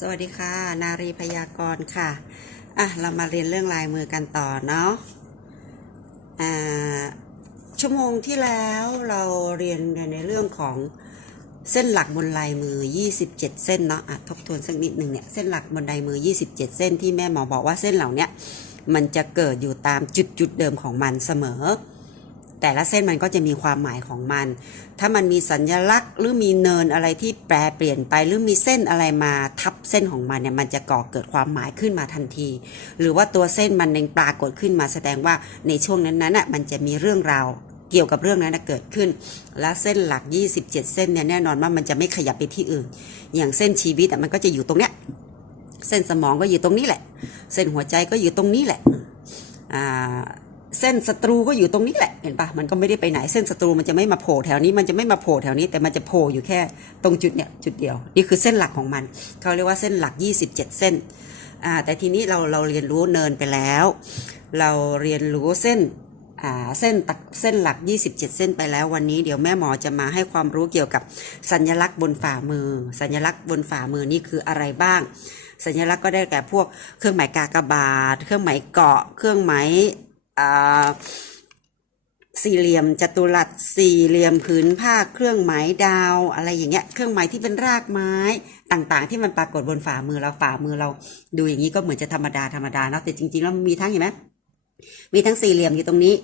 สวัสดีค่ะ นารีพยากรณ์ค่ะ อะ เรามาเรียนเรื่องลายมือกันต่อเนาะ อ่า ชั่วโมงที่แล้วเราเรียนในเรื่องของเส้นหลักบนลายมือ 27 เส้นเนาะ อะ ทบทวนสักนิดหนึ่งเนี่ย เส้นหลักบนลายมือ 27 เส้นที่แม่หมอบอกว่าเส้นเหล่านี้มันจะเกิดอยู่ตามจุดจุดเดิมของมันเสมอ แต่ละเส้นมันก็จะมีความหมายของมัน ถ้ามันมีสัญลักษณ์ หรือมีเนินอะไรที่แปรเปลี่ยนไป หรือมีเส้นอะไรมาทับเส้นของมันเนี่ยมันจะก่อเกิดความหมายขึ้นมาทันที หรือว่าตัวเส้นมันเองปรากฏขึ้นมาแสดงว่าในช่วงนั้นๆน่ะมันจะมีเรื่องราวเกี่ยวกับเรื่องนั้นเกิดขึ้น และเส้นหลัก 27 เส้นเนี่ยแน่นอนว่ามันจะไม่ขยับไปที่อื่น อย่างเส้นชีวิตอะมันก็จะอยู่ตรงเนี้ย เส้นสมองก็อยู่ตรงนี้แหละ เส้นหัวใจก็อยู่ตรงนี้แหละ อ่า เส้นศัตรูก็อยู่ตรงนี้แหละเห็นปะมันก็ไม่ได้ไปไหนเส้นศัตรูมันจะไม่มาโผล่แถวนี้มันจะไม่มาโผล่แถวนี้แต่มันจะโผล่อยู่แค่ตรงจุดเนี่ยจุดเดียว นี่คือเส้นหลักของมันเขาเรียกว่าเส้นหลัก 27 เส้นอ่าแต่ทีนี้เราเราเรียนรู้เนินไปแล้ว เราเรียนรู้เส้นอ่าเส้นตักเส้นหลัก 27 เส้นไปแล้ววันนี้ เดี๋ยวแม่หมอจะมาให้ความรู้เกี่ยวกับสัญลักษณ์บนฝ่ามือ สัญลักษณ์บนฝ่ามือนี่คืออะไรบ้างสัญลักษณ์ก็ได้แก่พวกเครื่องหมายกากบาท เครื่องหมายเกาะ เครื่องหมาย สี่เหลี่ยมจัตุรัสสี่เหลี่ยมผืนผ้าเครื่องหมายดาวอะไรอย่างเงี้ยเครื่องหมายที่เป็นรากไม้ต่างๆ ที่มันปรากฏบนฝ่ามือเราฝ่ามือเราดูอย่างนี้ก็เหมือนจะธรรมดาธรรมดาเนาะแต่จริงๆแล้วมีทั้งเห็นไหมมีทั้งสี่เหลี่ยมอยู่ตรงนี้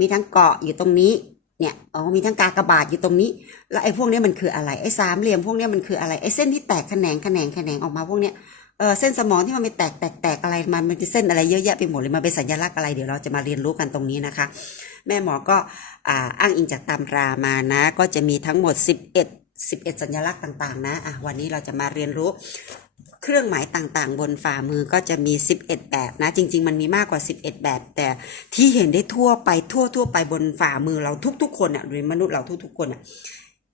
มีทั้งเกาะอยู่ตรงนี้เนี่ยอ๋อมีทั้งกากบาทอยู่ตรงนี้ แล้วไอ้พวกนี้มันคืออะไรไอ้สามเหลี่ยมพวกนี้มันคืออะไรไอ้เส้นที่แตกแขนงแขนงแขนงออกมาพวกเนี้ย เออเส้นสมองที่มันไปแตกแตกแตกอะไรมันมันเป็นเส้นอะไรเยอะแยะไปหมดเลยมันเป็นสัญลักษณ์อะไรเดี๋ยวเราจะมาเรียนรู้กันตรงนี้นะคะ แม่หมอก็อ้างอิงจากตำรามานะ ก็จะมีทั้งหมด 11 11 สัญลักษณ์ต่างๆ นะอะวันนี้เราจะมาเรียนรู้เครื่องหมายต่างๆ บนฝ่ามือก็จะมี 11 แบบนะ จริง ๆ มันมีมากกว่า 11 แบบ แต่ที่เห็นได้ทั่วไปทั่วทั่วไปบนฝ่ามือเราทุก ๆ คนอะหรือมนุษย์เราทุก ๆ คนอะ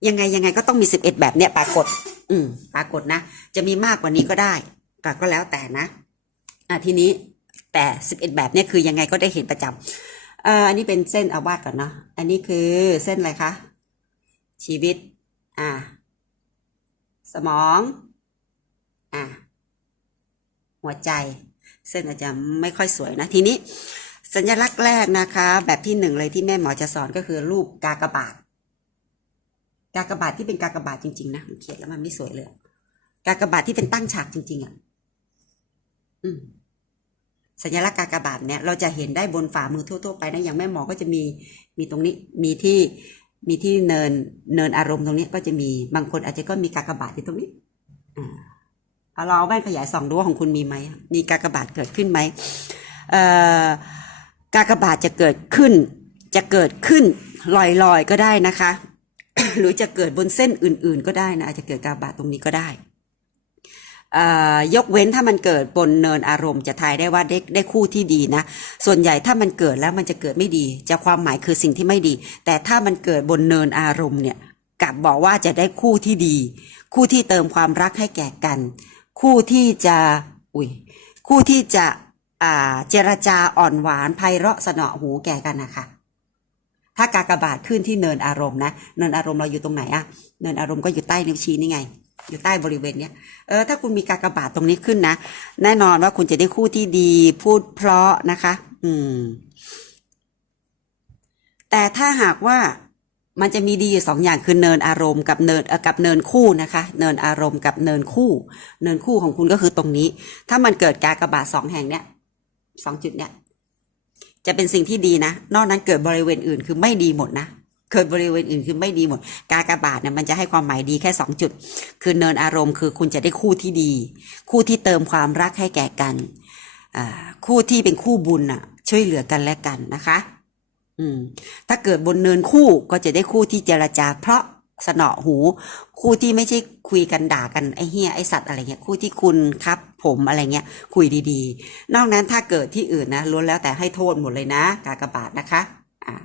ยังไงยังไงก็ต้องมี 11 แบบเนี้ยปรากฏ อืมปรากฏนะ จะมีมากกว่านี้ก็ได้ แต่ก็แล้วแต่นะอะทีนี้แต่สิบเอ็ดแบบเนี่ยคือยังไงก็ได้เห็นประจำเอ่ออันนี้เป็นเส้นอาวาสก่อนเนาะอันนี้คือเส้นอะไรคะชีวิต อ่า สมอง อ่า หัวใจ เส้นอาจจะไม่ค่อยสวยนะ ทีนี้ สัญลักษณ์แรกนะคะ แบบที่หนึ่งเลยที่แม่หมอจะสอนก็คือรูปกากบาท กากบาทที่เป็นกากบาทจริง ๆ นะผมเขียนแล้วมันไม่สวยเลย กากบาทที่เป็นตั้งฉากจริง ๆอะอืม สัญลักษณ์กากบาทเนี่ยเราจะเห็นได้บนฝ่ามือทั่ว ๆ ไปนะอย่างแม่หมอก็จะมีมีตรงนี้มีที่มีที่เนินเนินอารมณ์ตรงนี้ก็จะมีบางคนอาจจะก็มีกากบาทอยู่ตรงนี้อ่าเอาเราเอาแว่นขยายส่องดูว่าของคุณมีไหมมีกากบาทเกิดขึ้นไหมเออกากบาทจะเกิดขึ้น จะเกิดขึ้นลอยๆก็ได้นะคะ หรือจะเกิดบนเส้นอื่น ๆ ก็ได้นะอาจจะเกิดกากบาทตรงนี้ก็ได้ ยกเว้นถ้ามันเกิดบนเนินอารมณ์จะทายได้ว่าได้ได้คู่ที่ดีนะ ส่วนใหญ่ถ้ามันเกิดแล้วมันจะเกิดไม่ดี จะความหมายคือสิ่งที่ไม่ดี แต่ถ้ามันเกิดบนเนินอารมณ์เนี่ยกลับบอกว่าจะได้คู่ที่ดี คู่ที่เติมความรักให้แก่กัน คู่ที่จะอุ้ยคู่ที่จะอ่าเจรจาอ่อนหวานไพเราะสนอหูแก่กันนะคะถ้ากากบาทขึ้นที่เนินอารมณ์นะ เนินอารมณ์เราอยู่ตรงไหนอะเนินอารมณ์ก็อยู่ใต้นิ้วชี้นี่ไง อยู่ใต้บริเวณเนี้ยเออถ้าคุณมีกากบาทตรงนี้ขึ้นนะ แน่นอนว่าคุณจะได้คู่ที่ดีพูดเพราะนะคะ อืม แต่ถ้าหากว่ามันจะมีดีอยู่สองอย่างคือเนินอารมณ์กับเนินเออกับเนินคู่นะคะ เนินอารมณ์กับเนินคู่ เนินคู่ของคุณก็คือตรงนี้ ถ้ามันเกิดกากบาทสองแห่งเนี้ยสองจุดเนี้ยจะเป็นสิ่งที่ดีนะ นอกนั้นเกิดบริเวณอื่นคือไม่ดีหมดนะ เกิดบริเวณอื่นคือไม่ดีหมด กากบาทเนี่ยมันจะให้ความหมายดีแค่สองจุด คือเนินอารมณ์คือคุณจะได้คู่ที่ดี คู่ที่เติมความรักให้แก่กัน คู่ที่เป็นคู่บุญอะช่วยเหลือกันและกันนะคะ อืม ถ้าเกิดบนเนินคู่ก็จะได้คู่ที่เจรจา เพราะสนอหู คู่ที่ไม่ใช่คุยกันด่ากันไอ้เฮียไอ้สัตว์อะไรเงี้ยคู่ที่คุณครับผมอะไรเงี้ยคุยดีๆ นอกนั้นถ้าเกิดที่อื่นนะล้วนแล้วแต่ให้โทษหมดเลยนะ กากบาทนะคะ อ่า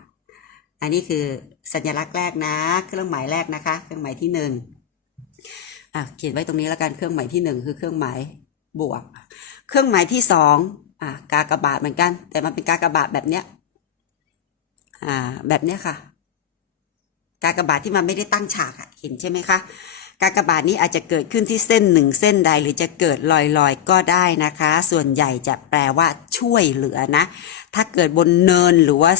อันนี้คือ สัญลักษณ์แรกนะ เครื่องหมายแรกนะคะ เครื่องหมายที่หนึ่งอะเขียนไว้ตรงนี้แล้วกันเครื่องหมายที่หนึ่งคือเครื่องหมายบวก เครื่องหมายที่สองอะกากบาทเหมือนกัน แต่มันเป็นกากบาทแบบเนี้ยอ่าแบบเนี้ยค่ะ กากบาทที่มันไม่ได้ตั้งฉากอะเห็นใช่ไหมคะกากบาทนี้อาจจะเกิดขึ้นที่เส้นหนึ่งเส้นใดหรือจะเกิดลอยๆก็ได้นะคะ ส่วนใหญ่จะแปลว่าช่วยเหลือนะ ถ้าเกิดบนเนินหรือว่า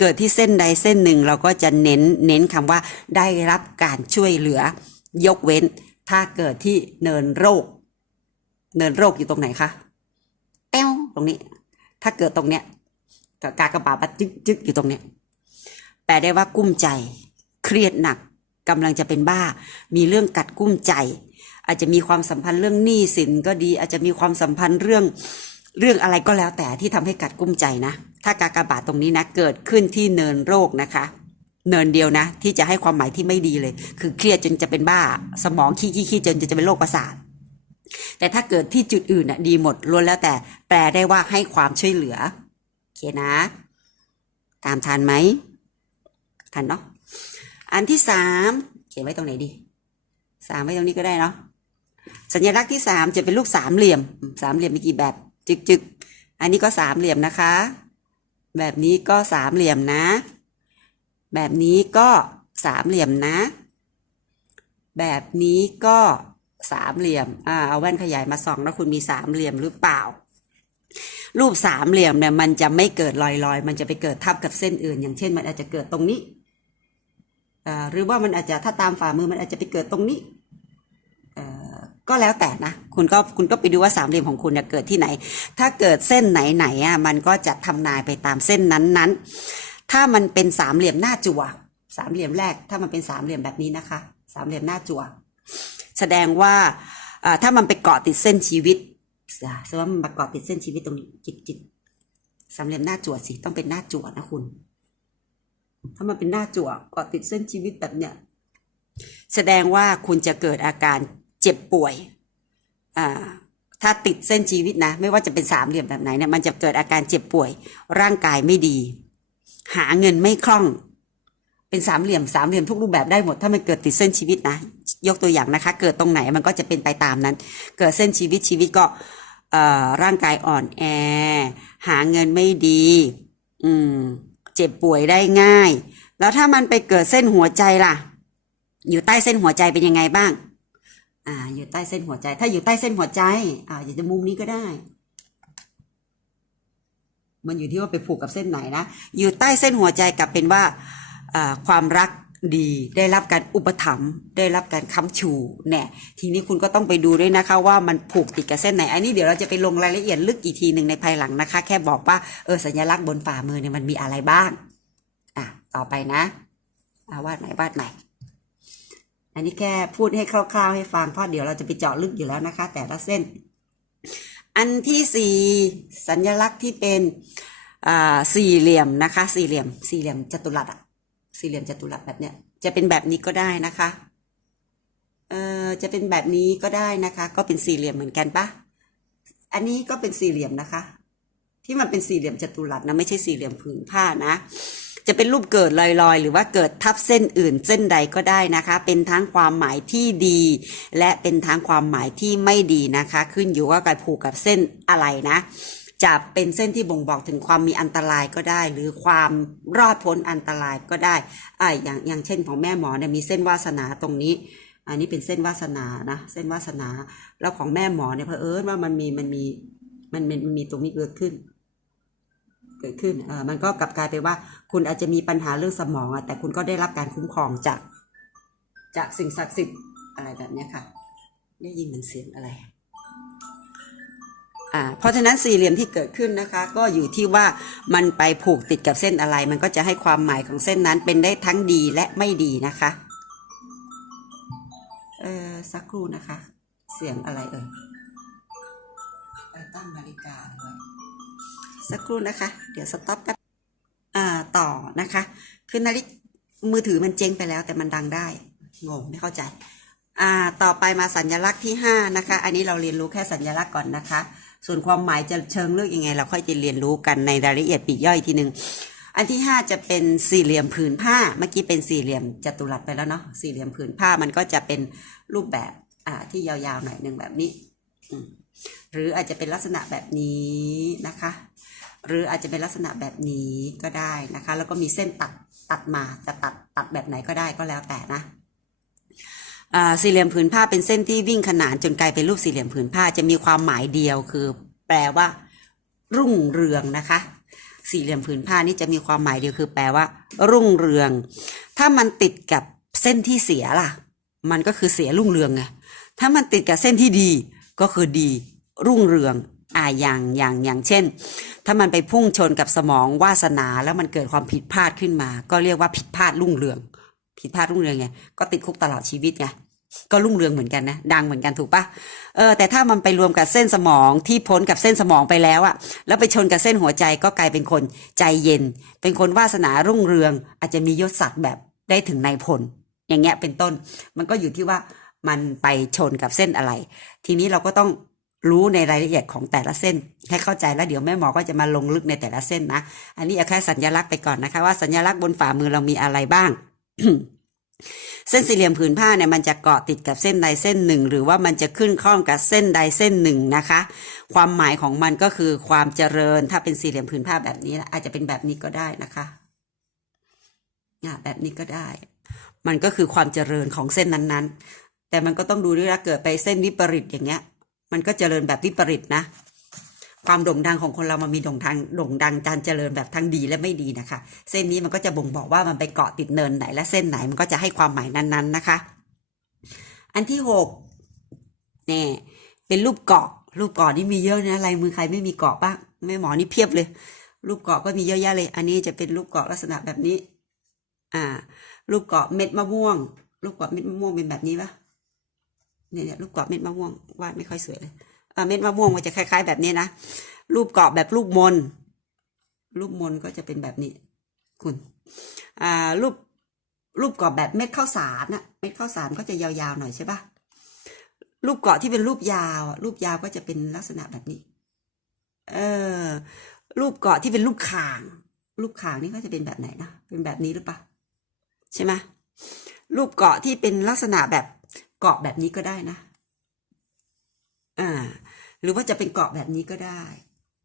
เกิดที่เส้นใดเส้นหนึ่งเราก็จะเน้นเน้นคำว่าได้รับการช่วยเหลือ ยกเว้น ถ้าเกิดที่เนินโรค เนินโรคอยู่ตรงไหนคะแป้วตรงนี้ ถ้าเกิดตรงเนี้ยกากระบาดจึกจึกอยู่ตรงเนี้ยแปลได้ว่ากุ้มใจ เครียดหนักกำลังจะเป็นบ้า มีเรื่องกัดกุ้มใจ อาจจะมีความสัมพันธ์เรื่องหนี้สินก็ดี อาจจะมีความสัมพันธ์เรื่อง เรื่องอะไรก็แล้วแต่ที่ทำให้กัดกุ้มใจนะ ถ้ากากบาทตรงนี้นะ เกิดขึ้นที่เนินโรคนะคะ เนินเดียวนะ ที่จะให้ความหมายที่ไม่ดีเลย คือเครียดจนจะเป็นบ้า สมองขี้ขี้ขี้จนจะเป็นโรคประสาทแต่ถ้าเกิดที่จุดอื่นน่ะดีหมดล้วนแล้วแต่แปลได้ว่าให้ความช่วยเหลือโอเคนะ ตามทันไหมทันเนาะอันที่สามเขียนไว้ตรงไหนดีสามไว้ตรงนี้ก็ได้เนาะสัญลักษณ์ที่สามจะเป็นลูกสามเหลี่ยมสามเหลี่ยมมีกี่แบบ จึกจึกอันนี้ก็สามเหลี่ยมนะคะ แบบนี้ก็สามเหลี่ยมนะ แบบนี้ก็สามเหลี่ยมนะ แบบนี้ก็สามเหลี่ยม อ่า เอาแว่นขยายมาส่องนะคุณมีสามเหลี่ยมหรือเปล่า รูปสามเหลี่ยมเนี่ยมันจะไม่เกิดลอยๆ มันจะไปเกิดทับกับเส้นอื่น อย่างเช่น มันอาจจะเกิดตรงนี้ อ่า หรือว่ามันอาจจะถ้าตามฝ่ามือมันอาจจะไปเกิดตรงนี้ ก็แล้วแต่นะ คุณก็คุณก็ไปดูว่าสามเหลี่ยมของคุณเนี่ยเกิดที่ไหน ถ้าเกิดเส้นไหนๆอะมันก็จะทำนายไปตามเส้นนั้นๆ ถ้ามันเป็นสามเหลี่ยมหน้าจั่วสามเหลี่ยมแรก ถ้ามันเป็นสามเหลี่ยมแบบนี้นะคะ สามเหลี่ยมหน้าจั่วแสดงว่าอ่าถ้ามันไปเกาะติดเส้นชีวิตแสดงว่ามันมาเกาะติดเส้นชีวิตตรงนี้จิกจิกสามเหลี่ยมหน้าจั่วสิต้องเป็นหน้าจั่วนะคุณ ถ้ามันเป็นหน้าจั่วเกาะติดเส้นชีวิตแบบเนี้ยแสดงว่าคุณจะเกิดอาการ เจ็บป่วยอ่าถ้าติดเส้นชีวิตนะ ไม่ว่าจะเป็นสามเหลี่ยมแบบไหนเนี่ยมันจะเกิดอาการเจ็บป่วย ร่างกายไม่ดี หาเงินไม่คล่อง เป็นสามเหลี่ยมสามเหลี่ยมทุกรูปแบบได้หมด ถ้ามันเกิดติดเส้นชีวิตนะ ยกตัวอย่างนะคะ เกิดตรงไหนมันก็จะเป็นไปตามนั้น เกิดเส้นชีวิตชีวิตก็เอ่อร่างกายอ่อนแอ หาเงินไม่ดี อืม เจ็บป่วยได้ง่าย แล้วถ้ามันไปเกิดเส้นหัวใจล่ะ อยู่ใต้เส้นหัวใจเป็นยังไงบ้าง อ่า อยู่ใต้เส้นหัวใจ ถ้าอยู่ใต้เส้นหัวใจ อ่าอยู่ในมุมนี้ก็ได้ มันอยู่ที่ว่าไปผูกกับเส้นไหนนะ อยู่ใต้เส้นหัวใจกลับเป็นว่าความรักดีได้รับการอุปถัมภ์ได้รับการค้ำชูเนี่ยทีนี้คุณก็ต้องไปดูด้วยนะคะว่ามันผูกติดกับเส้นไหน อันนี้เดี๋ยวเราจะไปลงรายละเอียดลึกอีกทีหนึ่งในภายหลังนะคะ แค่บอกว่าเออสัญลักษณ์บนฝ่ามือเนี่ยมันมีอะไรบ้าง อะต่อไปนะอาวาดไหนวาดไหน อันนี้แค่พูดให้คร่าวๆให้ฟังเพราะเดี๋ยวเราจะไปเจาะลึกอยู่แล้วนะคะ แต่ละเส้น อันที่สี่สัญลักษณ์ที่เป็นสี่เหลี่ยมนะคะ สี่เหลี่ยม สี่เหลี่ยมจัตุรัสอะสี่เหลี่ยมจัตุรัสแบบเนี้ยจะเป็นแบบนี้ก็ได้นะคะเอ่อจะเป็นแบบนี้ก็ได้นะคะ ก็เป็นสี่เหลี่ยมเหมือนกันปะอันนี้ก็เป็นสี่เหลี่ยมนะคะ ที่มันเป็นสี่เหลี่ยมจัตุรัสนะไม่ใช่สี่เหลี่ยมผืนผ้านะ จะเป็นรูปเกิดลอยๆ หรือว่าเกิดทับเส้นอื่นเส้นใดก็ได้นะคะ เป็นทั้งความหมายที่ดี และเป็นทั้งความหมายที่ไม่ดีนะคะ ขึ้นอยู่ว่าการผูกกับเส้นอะไรนะ จะเป็นเส้นที่บ่งบอกถึงความมีอันตรายก็ได้ หรือความรอดพ้นอันตรายก็ได้อ่าอย่างอย่างเช่นของแม่หมอเนี่ยมีเส้นวาสนาตรงนี้อันนี้เป็นเส้นวาสนานะ เส้นวาสนา แล้วของแม่หมอเนี่ยเผอิญว่ามันมีมันมีมันมันมีตรงนี้เกิดขึ้น เกิดขึ้นเออมันก็กลับกลายเป็นว่า คุณอาจจะมีปัญหาเรื่องสมองอะแต่คุณก็ได้รับการคุ้มครองจาก จากสิ่งศักดิ์สิทธิ์อะไรแบบเนี้ยค่ะ ได้ยินเหมือนเสียงอะไรอ่าเพราะฉะนั้นสี่เหลี่ยมที่เกิดขึ้นนะคะ ก็อยู่ที่ว่ามันไปผูกติดกับเส้นอะไร มันก็จะให้ความหมายของเส้นนั้นเป็นได้ทั้งดีและไม่ดีนะคะเออสักครู่นะคะ เสียงอะไรเอ่ยไปตั้งนาฬิกาด้วย สักครู่นะคะ เดี๋ยวสต็อปแป๊บอ่าต่อนะคะคือนาฬิกมือถือมันเจ๊งไปแล้วแต่มันดังได้งงไม่เข้าใจอ่าต่อไปมาสัญลักษณ์ที่ห้านะคะ อันนี้เราเรียนรู้แค่สัญลักษณ์ก่อนนะคะ ส่วนความหมายจะเชิงลึกยังไง เราค่อยจะเรียนรู้กันในรายละเอียดปีกย่อยทีหนึ่งอันที่ห้าจะเป็นสี่เหลี่ยมผืนผ้า เมื่อกี้เป็นสี่เหลี่ยมจัตุรัสไปแล้วเนาะสี่เหลี่ยมผืนผ้ามันก็จะเป็นรูปแบบอ่าที่ยาวๆหน่อยหนึ่งแบบนี้ หรืออาจจะเป็นลักษณะแบบนี้นะคะ หรืออาจจะเป็นลักษณะแบบนี้ก็ได้นะคะ แล้วก็มีเส้นตัดตัดมาจะตัดตัดแบบไหนก็ได้ก็แล้วแต่นะสี่เหลี่ยมผืนผ้าเป็นเส้นที่วิ่งขนานจนกลายเป็นรูปสี่เหลี่ยมผืนผ้าจะมีความหมายเดียวคือ แปลว่า รุ่งเรืองนะคะ สี่เหลี่ยมผืนผ้านี่จะมีความหมายเดียวคือ แปลว่า รุ่งเรือง ถ้ามันติดกับเส้นที่เสียล่ะ มันก็คือเสียรุ่งเรืองไงถ้ามันติดกับเส้นที่ดีก็คือดีรุ่งเรือง อ่าอย่างอย่างอย่างเช่น ถ้ามันไปพุ่งชนกับสมองวาสนาแล้วมันเกิดความผิดพลาดขึ้นมา ก็เรียกว่าผิดพลาดรุ่งเรือง ผิดพลาดรุ่งเรืองไงก็ติดคุกตลอดชีวิตไงก็รุ่งเรืองเหมือนกันนะดังเหมือนกันถูกปะเออแต่ถ้ามันไปรวมกับเส้นสมองที่พ้นกับเส้นสมองไปแล้วอะแล้วไปชนกับเส้นหัวใจก็กลายเป็นคนใจเย็น เป็นคนวาสนารุ่งเรือง อาจจะมียศศักดิ์แบบได้ถึงนายพลอย่างเงี้ยเป็นต้น มันก็อยู่ที่ว่ามันไปชนกับเส้นอะไร ทีนี้เราก็ต้อง รู้ในรายละเอียดของแต่ละเส้น ให้เข้าใจแล้วเดี๋ยวแม่หมอก็จะมาลงลึกในแต่ละเส้นนะ อันนี้เอาแค่สัญลักษณ์ไปก่อนนะคะ ว่าสัญลักษณ์บนฝ่ามือเรามีอะไรบ้างเส้นสี่เหลี่ยมผืนผ้าเนี่ยมันจะเกาะติดกับเส้นใดเส้นหนึ่ง หรือว่ามันจะขึ้นข้องกับเส้นใดเส้นหนึ่งนะคะ ความหมายของมันก็คือความเจริญถ้าเป็นสี่เหลี่ยมผืนผ้าแบบนี้ อาจจะเป็นแบบนี้ก็ได้นะคะอะแบบนี้ก็ได้ มันก็คือความเจริญของเส้นนั้นๆ แต่มันก็ต้องดูด้วยว่าเกิดไปเส้นวิปริตอย่างเงี้ย มันก็เจริญแบบวิปริตนะ ความโด่งดังของคนเรามันมีโด่งดังโด่งดังการเจริญแบบทั้งดีและไม่ดีนะคะ เส้นนี้มันก็จะบ่งบอกว่ามันไปเกาะติดเนินไหน และเส้นไหนมันก็จะให้ความหมายนั้นๆนะคะ อันที่หกเนี่ยเป็นรูปเกาะรูปเกาะนี่มีเยอะนะลายมือใครไม่มีเกาะบ้างแม่หมอนี่เพียบเลย รูปเกาะก็มีเยอะแยะเลย อันนี้จะเป็นรูปเกาะลักษณะแบบนี้ อ่า รูปเกาะเม็ดมะม่วง รูปเกาะเม็ดมะม่วงเป็นแบบนี้ปะ เนี่ยเนี่ยรูปเกาะเม็ดมะม่วงวาดไม่ค่อยสวยเลยเม็ดมะม่วงมันจะคล้ายๆ แบบนี้นะรูปเกาะแบบรูปมน รูปมนก็จะเป็นแบบนี้ คุณอ่ารูปรูปเกาะแบบเม็ดข้าวสารน่ะเม็ดข้าวสารก็จะยาวๆหน่อยใช่ปะรูปเกาะที่เป็นรูปยาว รูปยาวก็จะเป็นลักษณะแบบนี้ เออ รูปเกาะที่เป็นรูปข่าง รูปข่างนี่ก็จะเป็นแบบไหนนะเป็นแบบนี้หรือปะใช่ไหมรูปเกาะที่เป็นลักษณะแบบ เกาะแบบนี้ก็ได้นะ อ่า หรือว่าจะเป็นเกาะแบบนี้ก็ได้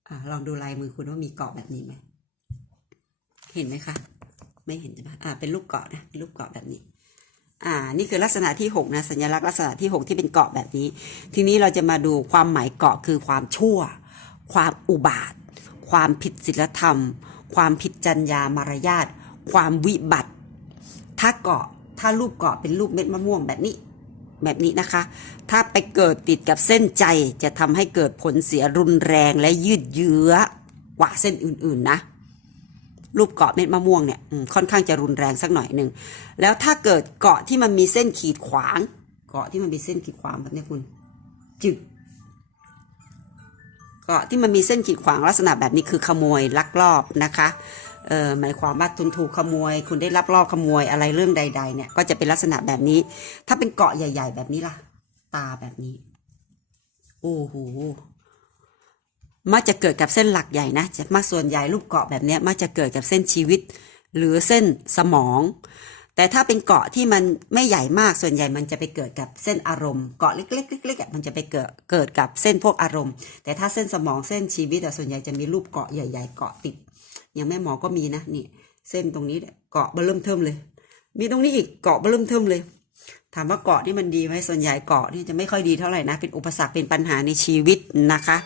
อ่า ลองดูลายมือคุณว่ามีเกาะแบบนี้ไหม เห็นไหมคะ ไม่เห็นใช่ไหมอ่า เป็นรูปเกาะนะ เป็นรูปเกาะแบบนี้ อ่า นี่คือลักษณะที่หกนะ สัญลักษณ์ลักษณะที่หกที่เป็นเกาะแบบนี้ ทีนี้เราจะมาดูความหมายเกาะคือความชั่ว ความอุบาท ความผิดศีลธรรม ความผิดจรรยามารยาท ความวิบัติ ถ้าเกาะ ถ้ารูปเกาะเป็นรูปเม็ดมะม่วงแบบนี้ แบบนี้นะคะ ถ้าไปเกิดติดกับเส้นใจจะทำให้เกิดผลเสียรุนแรงและยืดเยื้อกว่าเส้นอื่นๆนะ รูปเกาะเม็ดมะม่วงเนี่ยค่อนข้างจะรุนแรงสักหน่อยหนึ่ง แล้วถ้าเกิดเกาะที่มันมีเส้นขีดขวาง เกาะที่มันมีเส้นขีดขวางแบบนี้คุณ จึกเกาะที่มันมีเส้นขีดขวางลักษณะแบบนี้คือขโมยลักลอบนะคะ เออหมายความว่าคุณถูกขโมย คุณได้รับลอบขโมยอะไรเรื่องใด ๆ เนี่ย ก็จะเป็นลักษณะแบบนี้ ถ้าเป็นเกาะใหญ่ ๆ แบบนี้ล่ะ ตาแบบนี้ โอ้โหมักจะเกิดกับเส้นหลักใหญ่นะจะมากส่วนใหญ่รูปเกาะแบบนี้มักจะเกิดกับเส้นชีวิต หรือเส้นสมอง แต่ถ้าเป็นเกาะที่มันไม่ใหญ่มากส่วนใหญ่มันจะไปเกิดกับเส้นอารมณ์เกาะเล็กๆเล็กๆมันจะไปเกิดเกิดกับเส้นพวกอารมณ์ แต่ถ้าเส้นสมองเส้นชีวิตอ่ส่วนใหญ่จะมีรูปเกาะใหญ่ ๆ เกาะติด อย่างแม่หมอก็มีนะนี่ เส้นตรงนี้เกาะเบริ่มเทิมเลย มีตรงนี้อีกเกาะเบริ่มเทิมเลย ถามว่าเกาะนี่มันดีไหมส่วนใหญ่เกาะนี่จะไม่ค่อยดีเท่าไหร่นะ เป็นอุปสรรคเป็นปัญหาในชีวิตนะคะ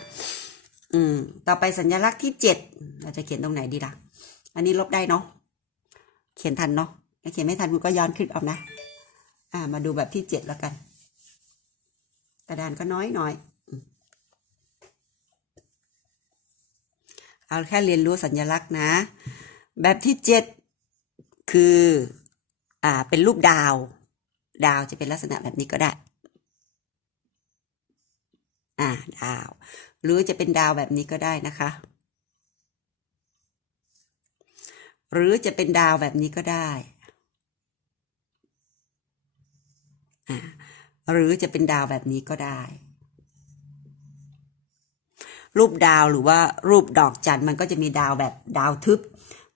อืม ต่อไปสัญลักษณ์ที่เจ็ดเราจะเขียนตรงไหนดีล่ะ อันนี้ลบได้เนาะเขียนทันเนาะถ้าเขียนไม่ทันคุณก็ย้อนขึ้นเอานะ อ่า มาดูแบบที่เจ็ดแล้วกัน กระดานก็น้อยหน่อยอืม เอาแค่เรียนรู้สัญลักษณ์นะ แบบที่เจ็ดคืออ่าเป็นรูปดาว ดาวจะเป็นลักษณะแบบนี้ก็ได้อ่าดาว หรือจะเป็นดาวแบบนี้ก็ได้นะคะ หรือจะเป็นดาวแบบนี้ก็ได้อ่าหรือจะเป็นดาวแบบนี้ก็ได้ รูปดาวหรือว่ารูปดอกจันทร์มันก็จะมีดาวแบบดาวทึบ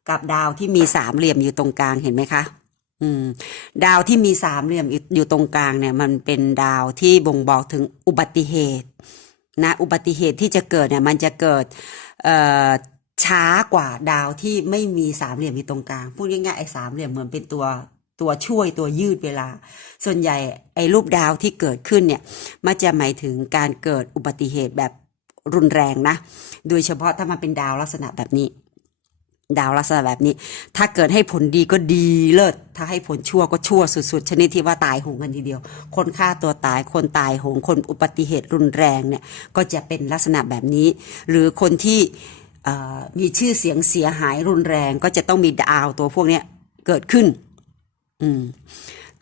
กับดาวที่มีสามเหลี่ยมอยู่ตรงกลางเห็นไหมคะอืมดาวที่มีสามเหลี่ยมอยู่อยู่ตรงกลางเนี่ยมันเป็นดาวที่บ่งบอกถึงอุบัติเหตุนะอุบัติเหตุที่จะเกิดเนี่ยมันจะเกิดเอ่อช้ากว่าดาวที่ไม่มีสามเหลี่ยมอยู่ตรงกลางพูดง่ายๆไอ้สามเหลี่ยมเหมือนเป็นตัวตัวช่วยตัวยืดเวลา ส่วนใหญ่ไอ้รูปดาวที่เกิดขึ้นเนี่ยมันจะหมายถึงการเกิดอุบัติเหตุแบบ รุนแรงนะ โดยเฉพาะถ้ามันเป็นดาวลักษณะแบบนี้ ดาวลักษณะแบบนี้ ถ้าเกิดให้ผลดีก็ดีเลิศ ถ้าให้ผลชั่วก็ชั่วสุดๆ ชนิดที่ว่าตายหงกันทีเดียว คนฆ่าตัวตาย คนตายหง คนอุบัติเหตุรุนแรงเนี่ย ก็จะเป็นลักษณะแบบนี้ หรือคนที่มีชื่อเสียงเสียหายรุนแรงก็จะต้องมีดาวตัวพวกนี้เกิดขึ้น อืม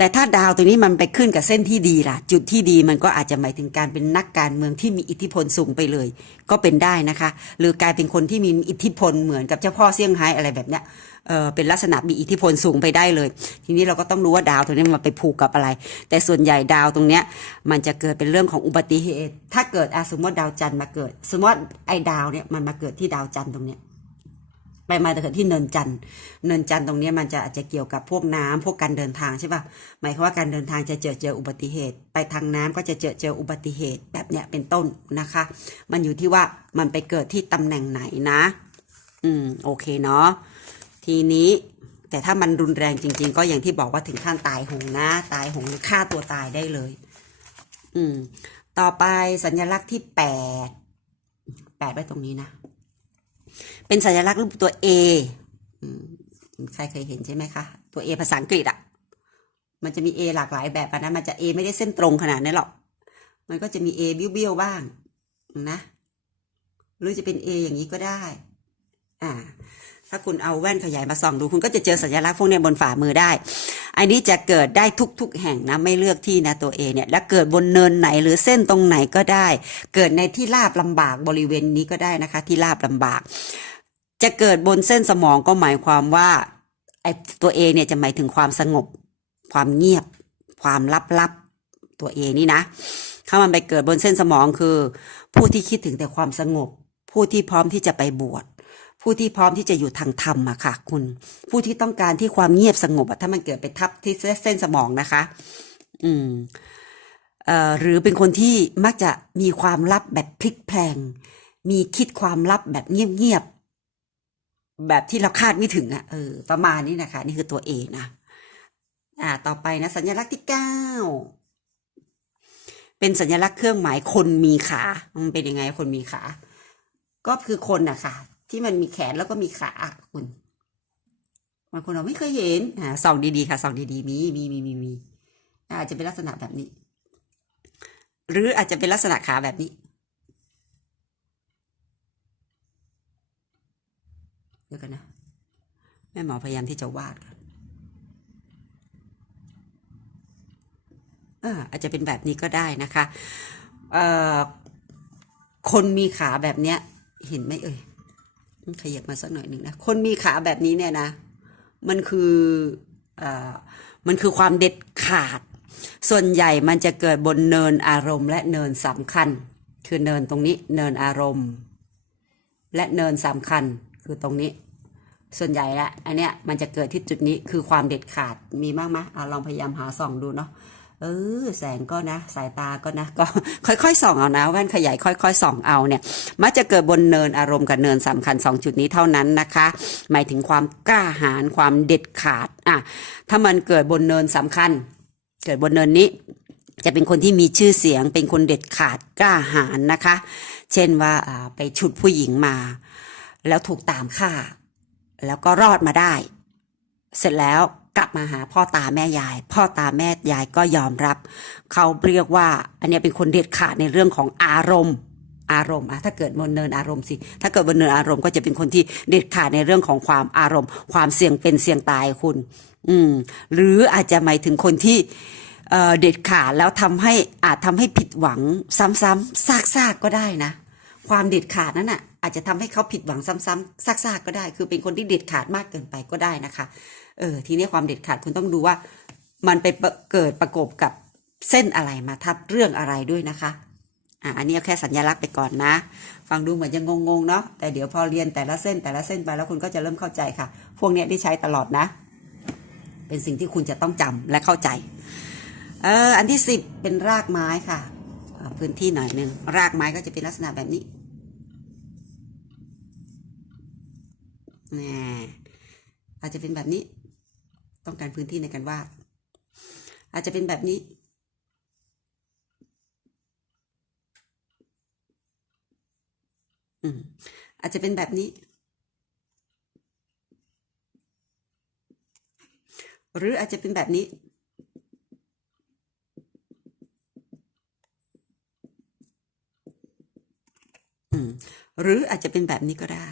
แต่ถ้าดาวตัวนี้มันไปขึ้นกับเส้นที่ดีล่ะ จุดที่ดีมันก็อาจจะหมายถึงการเป็นนักการเมืองที่มีอิทธิพลสูงไปเลย ก็เป็นได้นะคะ หรือกลายเป็นคนที่มีอิทธิพลเหมือนกับเจ้าพ่อเซี่ยงไฮ้อะไรแบบเนี้ยเออเป็นลักษณะมีอิทธิพลสูงไปได้เลย ทีนี้เราก็ต้องรู้ว่าดาวตัวนี้มันไปผูกกับอะไร แต่ส่วนใหญ่ดาวตรงเนี้ยมันจะเกิดเป็นเรื่องของอุบัติเหตุ ถ้าเกิดอาสมมติดาวจันทร์มาเกิด สมมติไอ้ดาวเนี่ยมันมาเกิดที่ดาวจันทร์ตรงเนี้ย ไปมาเกิดที่เนินจันทร์เนินจันทร์ตรงนี้มันจะอาจจะเกี่ยวกับพวกน้ำพวกการเดินทางใช่ป่ะหมายความว่าการเดินทางจะเจอเจออุบัติเหตุ ไปทางน้ำก็จะเจอเจออุบัติเหตุแบบเนี้ยเป็นต้นนะคะ มันอยู่ที่ว่ามันไปเกิดที่ตำแหน่งไหนนะ อืมโอเคเนาะทีนี้แต่ถ้ามันรุนแรงจริง ๆ ก็อย่างที่บอกว่าถึงขั้นตายหงนะตายหงหรือฆ่าตัวตายได้เลย อืม ต่อไปสัญลักษณ์ที่แปดแปดไว้ตรงนี้นะ เป็นสัญลักษณ์รูปตัว A อืมใครเคยเห็นใช่ไหมคะ ตัว A ภาษาอังกฤษอะ่ะมันจะมี A หลากหลายแบบนะ มันจะ A ไม่ได้เส้นตรงขนาดนี้นหรอก มันก็จะมี A เบี้ยวๆบ้างนะ หรือจะเป็น A อย่างนี้ก็ได้ อ่า ถ้าคุณเอาแว่นขยายมาส่องดู คุณก็จะเจอสัญลักษณ์พวกนี้บนฝ่ามือได้ อันนี้จะเกิดได้ทุก ๆ แห่งนะไม่เลือกที่นะตัว A เนี่ย และเกิดบนเนินไหนหรือเส้นตรงไหนก็ได้ เกิดในที่ราบลำบากบริเวณนี้ก็ได้นะคะ ที่ราบลำบาก จะเกิดบนเส้นสมองก็หมายความว่าไอ้ตัวเอเนี่ยจะหมายถึงความสงบ ความเงียบ ความลับๆตัวเอนี่นะถ้ามันไปเกิดบนเส้นสมองคือ ผู้ที่คิดถึงแต่ความสงบ ผู้ที่พร้อมที่จะไปบวช ผู้ที่พร้อมที่จะอยู่ทางธรรมอะค่ะ คุณ ผู้ที่ต้องการที่ความเงียบสงบอะถ้ามันเกิดไปทับที่เส้นสมองนะคะ อืมเอ่อหรือเป็นคนที่มักจะมีความลับแบบพลิกแพลง มีคิดความลับแบบเงียบๆแบบที่เราคาดไม่ถึงอะเออ ประมาณนี้นะคะ นี่คือตัวเอนะอ่า ต่อไปนะ สัญลักษณ์ที่เก้าเป็นสัญลักษณ์เครื่องหมายคนมีขา มันเป็นยังไงคนมีขา ก็คือคนอะค่ะ ที่มันมีแขนแล้วก็มีขาคุณบางคนเราไม่เคยเห็นอ่าส่องดีๆค่ะส่องดีๆมีมีมีมีมีอาจจะเป็นลักษณะแบบนี้ หรืออาจจะเป็นลักษณะขาแบบนี้เดี๋ยวกันนะแม่หมอพยายามที่จะวาดก่อนเอออาจจะเป็นแบบนี้ก็ได้นะคะคนมีขาแบบเนี้ย เห็นไหมเอ่ย ขยับมาสักหน่อยหนึ่งนะคนมีขาแบบนี้เนี่ยนะ มันคืออมันคือความเด็ดขาด ส่วนใหญ่มันจะเกิดบนเนินอารมณ์ และเนินสำคัญ คือเนินตรงนี้เนินอารมณ์ และเนินสำคัญคือตรงนี้ ส่วนใหญ่ละอันเนี้ยมันจะเกิดที่จุดนี้คือความเด็ดขาดมีบ้างไหมอะลองพยายามหาส่องดูเนาะ เออแสงก็นะ สายตาก็นะ ก็ค่อยๆส่องเอานะแว่นขยายค่อยๆส่องเอาเนี่ยมักจะเกิดบนเนินอารมณ์กับเนินสำคัญสองจุดนี้เท่านั้นนะคะ หมายถึงความกล้าหาญความเด็ดขาดอะถ้ามันเกิดบนเนินสำคัญ เกิดบนเนินนี้จะเป็นคนที่มีชื่อเสียง เป็นคนเด็ดขาดกล้าหาญนะคะ เช่นว่าอ่าไปฉุดผู้หญิงมา แล้วถูกตามฆ่า แล้วก็รอดมาได้ เสร็จแล้ว กลับมาหาพ่อตาแม่ยาย พ่อตาแม่ยายก็ยอมรับ เขาเรียกว่า อันนี้เป็นคนเด็ดขาดในเรื่องของอารมณ์อารมณ์อะถ้าเกิดบนเนินอารมณ์สิ ถ้าเกิดบนเนินอารมณ์ก็จะเป็นคนที่เด็ดขาดในเรื่องของความอารมณ์ ความเสี่ยงเป็นเสี่ยงตายคุณ อืม หรืออาจจะหมายถึงคนที่เด็ดขาดแล้วทำให้อาจทำให้ผิดหวังซ้ำๆซากๆก็ได้นะ ความเด็ดขาดนั้นน่ะอาจจะทำให้เขาผิดหวังซ้ำๆซากๆก็ได้ คือเป็นคนที่เด็ดขาดมากเกินไปก็ได้นะคะ เออทีนี้ความเด็ดขาดคุณต้องดูว่า มันไปเกิดประกบกับเส้นอะไรมาทับเรื่องอะไรด้วยนะคะอะอันนี้แค่สัญลักษณ์ไปก่อนนะ ฟังดูเหมือนจะงงๆเนาะแต่เดี๋ยวพอเรียนแต่ละเส้นแต่ละเส้นไปแล้วคุณก็จะเริ่มเข้าใจค่ะ พวกเนี้ยได้ใช้ตลอดนะ เป็นสิ่งที่คุณจะต้องจำและเข้าใจเอออันที่สิบเป็นรากไม้ค่ะ พื้นที่หน่อยหนึ่งรากไม้ก็จะเป็นลักษณะแบบนี้นี่อาจจะเป็นแบบนี้ ต้องการพื้นที่ในการวาด อาจจะเป็นแบบนี้ อืม อาจจะเป็นแบบนี้ หรืออาจจะเป็นแบบนี้หรืออาจจะเป็นแบบนี้ก็ได้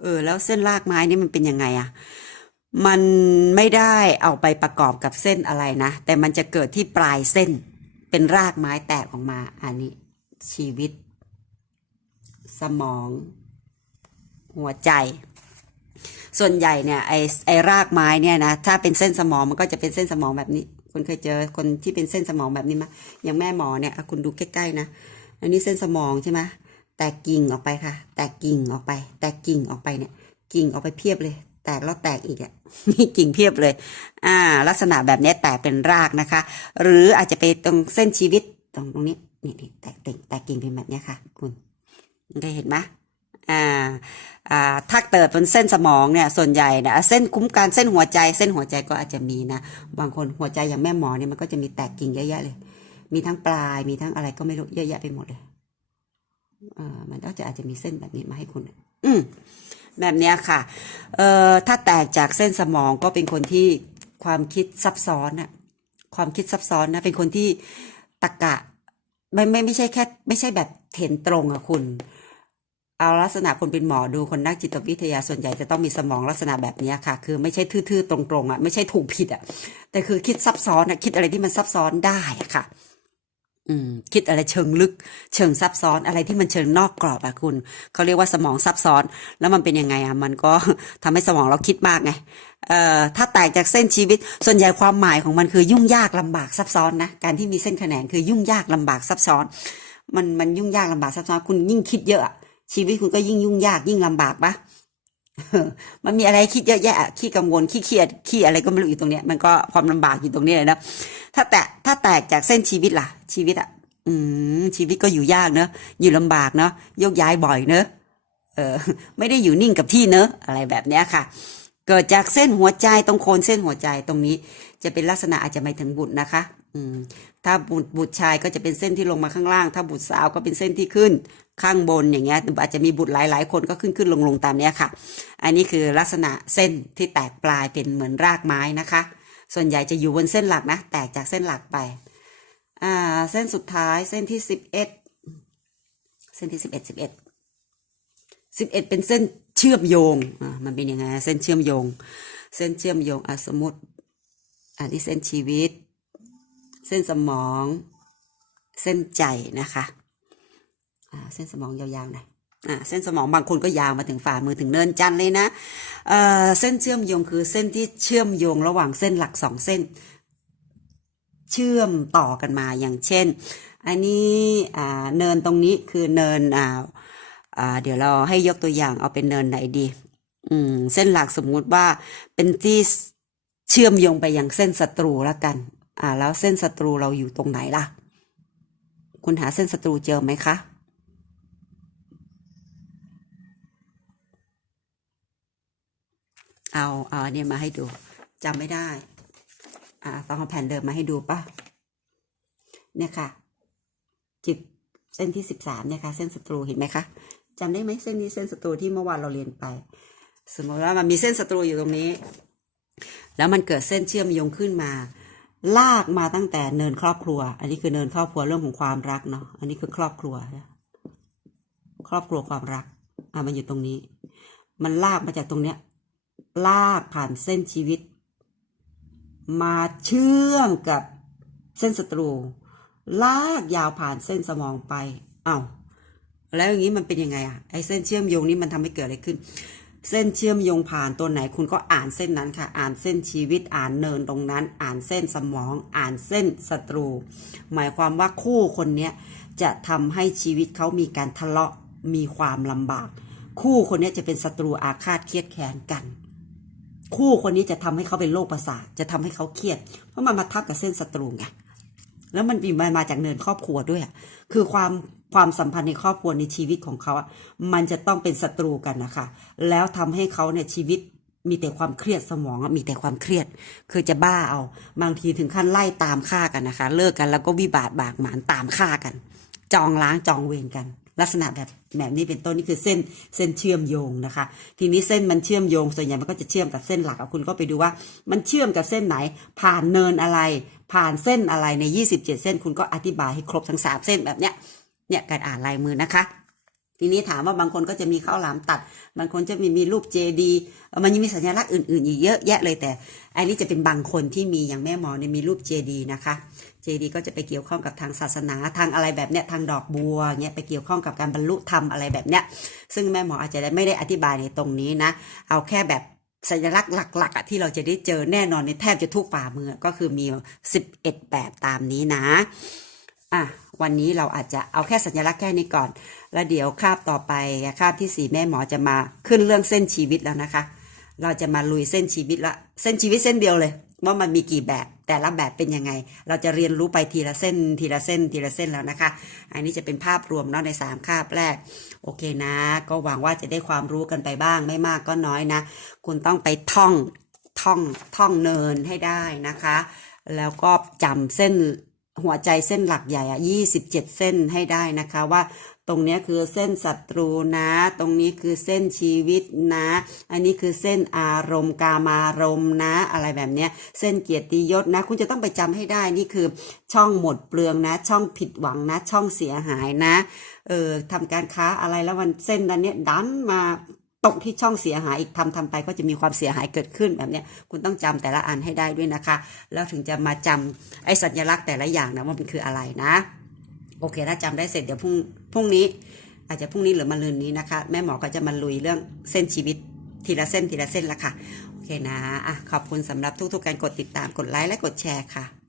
เออ แล้วเส้นรากไม้นี่มันเป็นยังไงอะมันไม่ได้เอาไปประกอบกับเส้นอะไรนะ แต่มันจะเกิดที่ปลายเส้น เป็นรากไม้แตกออกมา อันนี้ชีวิต สมอง หัวใจ ส่วนใหญ่เนี่ยไอไอรากไม้เนี่ยนะ ถ้าเป็นเส้นสมองมันก็จะเป็นเส้นสมองแบบนี้ คุณเคยเจอคนที่เป็นเส้นสมองแบบนี้ไหมอย่างแม่หมอเนี่ยอะคุณดูใกล้ๆนะ อันนี้เส้นสมองใช่ไหม แตกกิ่งออกไปค่ะ แตกกิ่งออกไป แตกกิ่งออกไปเนี่ยกิ่งออกไปเพียบเลย แตกแล้วแตกอีกอะมีกิ่งเพียบเลย อ่า ลักษณะแบบนี้แตกเป็นรากนะคะ หรืออาจจะไปตรงเส้นชีวิตตรงตรงนี้นี่นี่แตกติ่งแตกกิ่งเป็นแบบนี้ค่ะ คุณได้เห็นไหมอ่าอ่าถ้าเกิดเป็นเส้นสมองเนี่ยส่วนใหญ่นะเส้นคุ้มกันเส้นหัวใจ เส้นหัวใจก็อาจจะมีนะบางคนหัวใจอย่างแม่หมอเนี่ยมันก็จะมีแตกกิ่งเยอะแยะเลย มีทั้งปลายมีทั้งอะไรก็ไม่รู้เยอะแยะไปหมดเลย มันก็จะอาจจะมีเส้นแบบนี้มาให้คุณอืมแบบเนี้ยค่ะ เอ่อ ถ้าแตกจากเส้นสมองก็เป็นคนที่ความคิดซับซ้อนอะความคิดซับซ้อนนะ เป็นคนที่ตะกกะ ไม่ไม่ไม่ใช่แค่ ไม่ใช่แบบเห็นตรงอะคุณ เอาลักษณะคนเป็นหมอดูคนนักจิตวิทยาส่วนใหญ่จะต้องมีสมองลักษณะแบบนี้ค่ะ คือไม่ใช่ทื่อๆตรงๆอะไม่ใช่ถูกผิดอะแต่คือคิดซับซ้อนอะคิดอะไรที่มันซับซ้อนได้ค่ะ คิดอะไรเชิงลึก เชิงซับซ้อนอะไรที่มันเชิงนอกกรอบอะคุณเขาเรียกว่าสมองซับซ้อน แล้วมันเป็นยังไงอะมันก็ทำให้สมองเราคิดมากไงเอ่อถ้าแตกจากเส้นชีวิต ส่วนใหญ่ความหมายของมันคือยุ่งยากลำบากซับซ้อนนะการที่มีเส้นแขนงคือยุ่งยากลำบากซับซ้อน มันมันยุ่งยากลำบากซับซ้อน คุณยิ่งคิดเยอะอะชีวิตคุณก็ยิ่งยุ่งยากยิ่งลำบากปะ มันมีอะไรคิดเยอะแยะขี้กังวลขี้เครียดขี้อะไรก็ไม่รู้อยู่ตรงเนี้ยมันก็ความลำบากอยู่ตรงนี้เลยนะถ้าแตกถ้าแตกจากเส้นชีวิตล่ะ ชีวิตอะ อืมชีวิตก็อยู่ยากเนอะอยู่ลำบากเนอะโยกย้ายบ่อยเนอะเออ ไม่ได้อยู่นิ่งกับที่เนอะอะไรแบบเนี้ยค่ะ เกิดจากเส้นหัวใจตรงโคนเส้นหัวใจตรงนี้ จะเป็นลักษณะอาจจะไม่ถึงบุตรนะคะ ถ้าบุตรบุตรชายก็จะเป็นเส้นที่ลงมาข้างล่าง ถ้าบุตรสาวก็เป็นเส้นที่ขึ้นข้างบนอย่างเงี้ยอาจจะมีบุตรหลาย ๆ คนก็ขึ้นขึ้นลงลงตามเนี้ยค่ะ อันนี้คือลักษณะเส้นที่แตกปลายเป็นเหมือนรากไม้นะคะ ส่วนใหญ่จะอยู่บนเส้นหลักนะ แตกจากเส้นหลักไปอ่าเส้นสุดท้ายเส้นที่สิบเอ็ดเส้นที่สิบเอ็ดสิบเอ็ดสิบเอ็ดเป็นเส้นเชื่อมโยงอ่ามันเป็นยังไงเส้นเชื่อมโยง เส้นเชื่อมโยงอะสมมติอันนี้เส้นชีวิต เส้นสมอง เส้นใจนะคะอ่าเส้นสมองยาวๆหน่อยอ่าเส้นสมองบางคนก็ยาวมาถึงฝ่ามือถึงเนินจันเลยนะเอ่อเส้นเชื่อมโยงคือเส้นที่เชื่อมโยงระหว่างเส้นหลักสองเส้น เชื่อมต่อกันมาอย่างเช่น อันนี้อ่าเนินตรงนี้คือเนินอ่าอ่าเดี๋ยวเราให้ยกตัวอย่างเอาเป็นเนินไหนดี อืม เส้นหลักสมมุติว่าเป็นที่เชื่อมโยงไปยังเส้นศัตรูแล้วกัน อ่า แล้วเส้นศัตรูเราอยู่ตรงไหนล่ะ คุณหาเส้นศัตรูเจอไหมคะเอาเอาอันนี้มาให้ดูจำไม่ได้ อ่าต้องเอาแผ่นเดิมมาให้ดูป่ะเนี่ยค่ะ จิบเส้นที่สิบสามเนี่ยค่ะ เส้นศัตรูเห็นไหมคะจำได้ไหมเส้นนี้เส้นศัตรูที่เมื่อวานเราเรียนไป สมมติว่ามันมีเส้นศัตรูอยู่ตรงนี้ แล้วมันเกิดเส้นเชื่อมโยงขึ้นมา ลากมาตั้งแต่เนินครอบครัว อันนี้คือเนินครอบครัวเรื่องของความรักเนาะ อันนี้คือครอบครัว ครอบครัวความรัก อะมันอยู่ตรงนี้ มันลากมาจากตรงเนี้ย ลากผ่านเส้นชีวิต มาเชื่อมกับเส้นศัตรู ลากยาวผ่านเส้นสมองไป เอา้า แล้วอย่างนี้มันเป็นยังไงอะไอเส้นเชื่อมโยงนี้มันทำให้เกิดอะไรขึ้น เส้นเชื่อมโยงผ่านตัวไหนคุณก็อ่านเส้นนั้นค่ะ อ่านเส้นชีวิตอ่านเนินตรงนั้น อ่านเส้นสมอง อ่านเส้นศัตรู หมายความว่าคู่คนเนี้ยจะทำให้ชีวิตเขามีการทะเลาะมีความลำบาก คู่คนนี้จะเป็นศัตรูอาฆาตเครียดแค้นกัน คู่คนนี้จะทำให้เขาเป็นโรคประสาทจะทำให้เขาเครียด เพราะมันมาทับกับเส้นศัตรูไงแล้วมันมีมันมาจากเนินครอบครัวด้วยอะคือความ ความสัมพันธ์ในครอบครัวในชีวิตของเขาอะมันจะต้องเป็นศัตรูกันนะคะ แล้วทำให้เขาเนี่ยชีวิตมีแต่ความเครียดสมองมีแต่ความเครียด คือจะบ้าเอา บางทีถึงขั้นไล่ตามฆ่ากันนะคะ เลิกกันแล้วก็วิบาทบากหมานตามฆ่ากัน จองล้างจองเวรกัน ลักษณะแบบแบบนี้เป็นต้นนี่คือเส้นเส้นเชื่อมโยงนะคะ ทีนี้เส้นมันเชื่อมโยงส่วนใหญ่มันก็จะเชื่อมกับเส้นหลักคุณก็ไปดูว่ามันเชื่อมกับเส้นไหน ผ่านเนินอะไร ผ่านเส้นอะไรใน 27 เส้นคุณก็อธิบายให้ครบทั้งสามเส้นแบบเนี้ย เนี่ยการอ่านลายมือนะคะ ทีนี้ถามว่าบางคนก็จะมีข้าวหลามตัด บางคนจะมีมีรูปเจดีมันยังมีสัญลักษณ์อื่นๆอีกเยอะแยะเลยแต่อันนี้จะเป็นบางคนที่มีอย่างแม่หมอเนี่ยมีรูปเจดีนะคะเจดีก็จะไปเกี่ยวข้องกับทางศาสนาทางอะไรแบบเนี้ยทางดอกบัวเนี้ยไปเกี่ยวข้องกับการบรรลุธรรมอะไรแบบเนี้ยซึ่งแม่หมออาจจะไม่ได้อธิบายในตรงนี้นะ เอาแค่แบบสัญลักษณ์หลักๆอะที่เราจะได้เจอแน่นอนในแทบจะทุกฝ่ามือก็คือมี 11 แบบตามนี้นะอะ วันนี้เราอาจจะเอาแค่สัญลักษณ์แค่นี้ก่อน แล้วเดี๋ยวคาบต่อไปคาบที่สี่แม่หมอจะมาขึ้นเรื่องเส้นชีวิตแล้วนะคะ เราจะมาลุยเส้นชีวิตละเส้นชีวิตเส้นเดียวเลย ว่ามันมีกี่แบบแต่ละแบบเป็นยังไง เราจะเรียนรู้ไปทีละเส้นทีละเส้นทีละเส้นแล้วนะคะ อันนี้จะเป็นภาพรวมเนาะในสามคาบแรก โอเคนะ ก็หวังว่าจะได้ความรู้กันไปบ้างไม่มากก็น้อยนะ คุณต้องไปท่องท่องท่องเนินให้ได้นะคะ แล้วก็จำเส้น หัวใจเส้นหลักใหญ่อะ27เส้นให้ได้นะคะว่าตรงนี้คือเส้นศัตรูนะ ตรงนี้คือเส้นชีวิตนะ อันนี้คือเส้นอารมณ์กามารมณ์นะ อะไรแบบเนี้ยเส้นเกียรติยศนะ คุณจะต้องไปจำให้ได้นี่คือช่องหมดเปลืองนะ ช่องผิดหวังนะ ช่องเสียหายนะเออทำการค้าอะไรแล้วมันเส้นนั้นเนี้ยดันมา ตกที่ช่องเสียหายอีกทำทำไปก็จะมีความเสียหายเกิดขึ้นแบบนี้คุณต้องจำแต่ละอันให้ได้ด้วยนะคะ แล้วถึงจะมาจำไอ้สัญลักษณ์แต่ละอย่างนะว่ามันคืออะไรนะ โอเคถ้าจำได้เสร็จเดี๋ยวพรุ่งพรุ่งนี้ อาจจะพรุ่งนี้หรือมะรืนนี้นะคะ แม่หมอก็จะมาลุยเรื่องเส้นชีวิตทีละเส้นทีละเส้นละค่ะโอเคนะอะขอบคุณสำหรับทุกๆการกดติดตามกดไลค์และกดแชร์ค่ะ